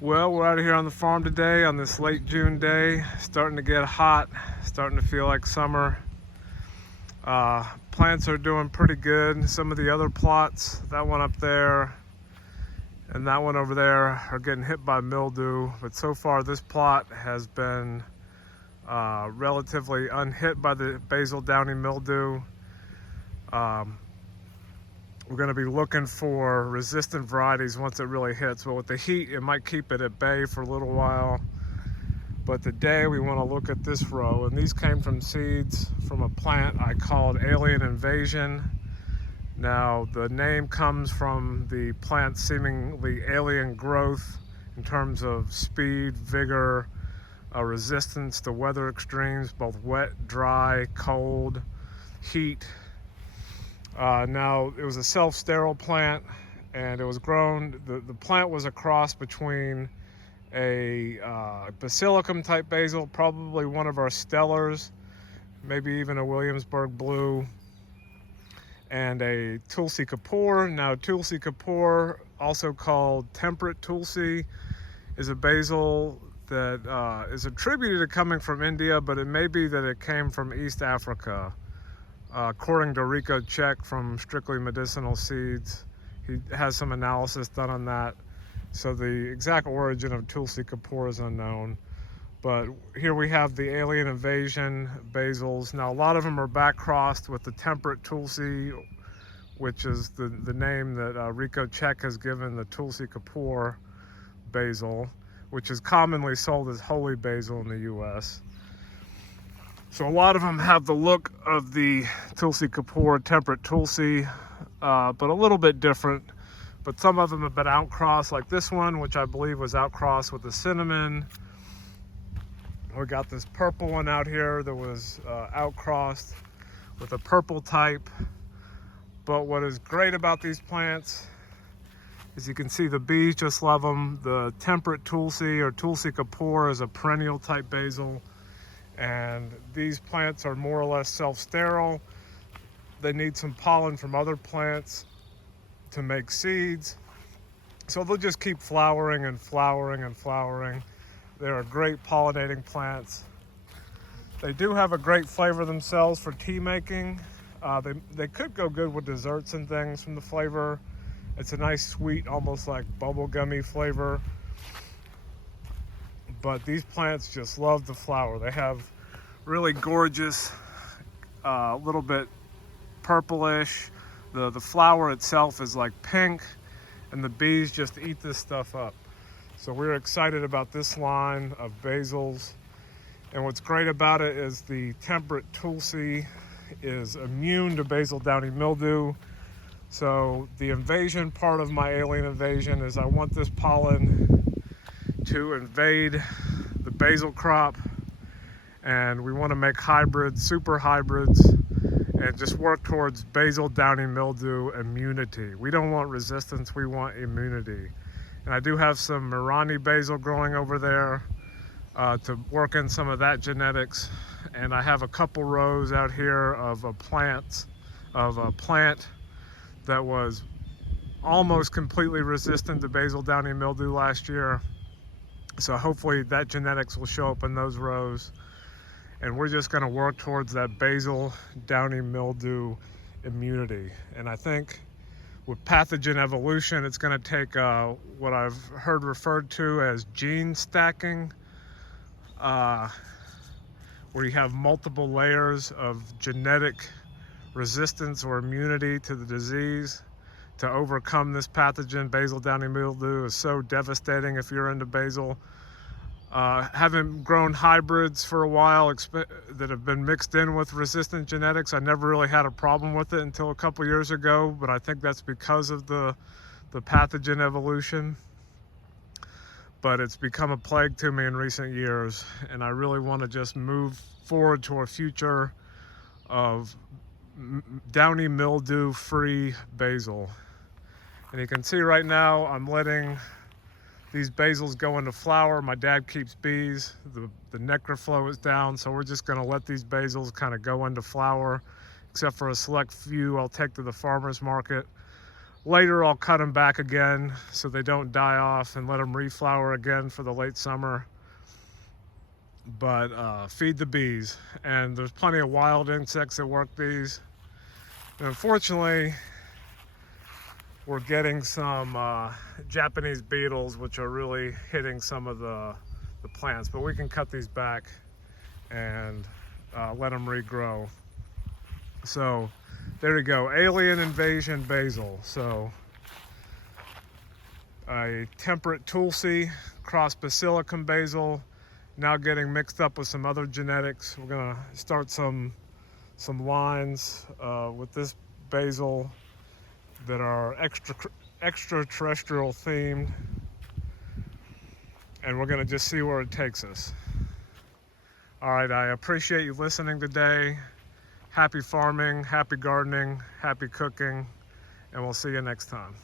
Well, we're out here on the farm today on this late June day. Starting to get hot, starting to feel like summer. Plants are doing pretty good. Some of the other plots, that one up there and that one over there, are getting hit by mildew. But so far this plot has been relatively unhit by the basil downy mildew. We're going to be looking for resistant varieties once it really hits, but with the heat it might keep it at bay for a little while. But today we want to look at this row, and these came from seeds from a plant I called Alien Invasion. Now the name comes from the plant's seemingly alien growth in terms of speed, vigor, resistance to weather extremes, both wet, dry, cold, heat. Now, it was a self-sterile plant, and it was grown, the plant was a cross between a basilicum type basil, probably one of our stellars, maybe even a Williamsburg blue, and a Tulsi kapoor. Now, Tulsi kapoor, also called temperate Tulsi, is a basil that is attributed to coming from India, but it may be that it came from East Africa. According to Rico Czech from Strictly Medicinal Seeds, he has some analysis done on that. So the exact origin of Tulsi kapoor is unknown. But here we have the Alien Invasion basils. Now a lot of them are back crossed with the temperate Tulsi, which is the name that Rico Czech has given the Tulsi kapoor basil, which is commonly sold as holy basil in the US. So a lot of them have the look of the Tulsi kapoor, temperate Tulsi, but a little bit different. But some of them have been outcrossed, like this one, which I believe was outcrossed with the cinnamon. We got this purple one out here that was outcrossed with a purple type. But what is great about these plants is you can see the bees just love them. The temperate Tulsi or Tulsi kapoor is a perennial type basil. And these plants are more or less self-sterile. They need some pollen from other plants to make seeds. So they'll just keep flowering and flowering and flowering. They're great pollinating plants. They do have a great flavor themselves for tea making. They could go good with desserts and things from the flavor. It's a nice sweet, almost like bubblegummy flavor. But these plants just love the flower. They have really gorgeous, little bit purplish. The flower itself is like pink, and the bees just eat this stuff up. So we're excited about this line of basils. And what's great about it is the temperate Tulsi is immune to basil downy mildew. So the invasion part of my alien invasion is I want this pollen to invade the basil crop, and we want to make hybrids, super hybrids, and just work towards basil downy mildew immunity. We don't want resistance, we want immunity. And I do have some Mirani basil growing over there to work in some of that genetics. And I have a couple rows out here of a plant that was almost completely resistant to basil downy mildew last year. So hopefully that genetics will show up in those rows. And we're just gonna work towards that basil downy mildew immunity. And I think with pathogen evolution, it's gonna take what I've heard referred to as gene stacking, where you have multiple layers of genetic resistance or immunity to the disease to overcome this pathogen. Basil downy mildew is so devastating if you're into basil. Haven't grown hybrids for a while that have been mixed in with resistant genetics. I never really had a problem with it until a couple years ago, but I think that's because of the pathogen evolution. But it's become a plague to me in recent years, and I really want to just move forward to a future of downy mildew free basil. And you can see right now I'm letting these basils go into flower. My dad keeps bees. The nectar flow is down, so we're just going to let these basils kind of go into flower, except for a select few I'll take to the farmer's market. Later I'll cut them back again so they don't die off and let them reflower again for the late summer. But feed the bees, and there's plenty of wild insects that work these. And unfortunately, we're getting some Japanese beetles, which are really hitting some of the plants, but we can cut these back and let them regrow. So there you go, alien invasion basil. So a temperate Tulsi cross basilicum basil, now getting mixed up with some other genetics. We're gonna start some lines with this basil that are extraterrestrial themed, and we're gonna just see where it takes us. All right, I appreciate you listening today. Happy farming, happy gardening, happy cooking, and we'll see you next time.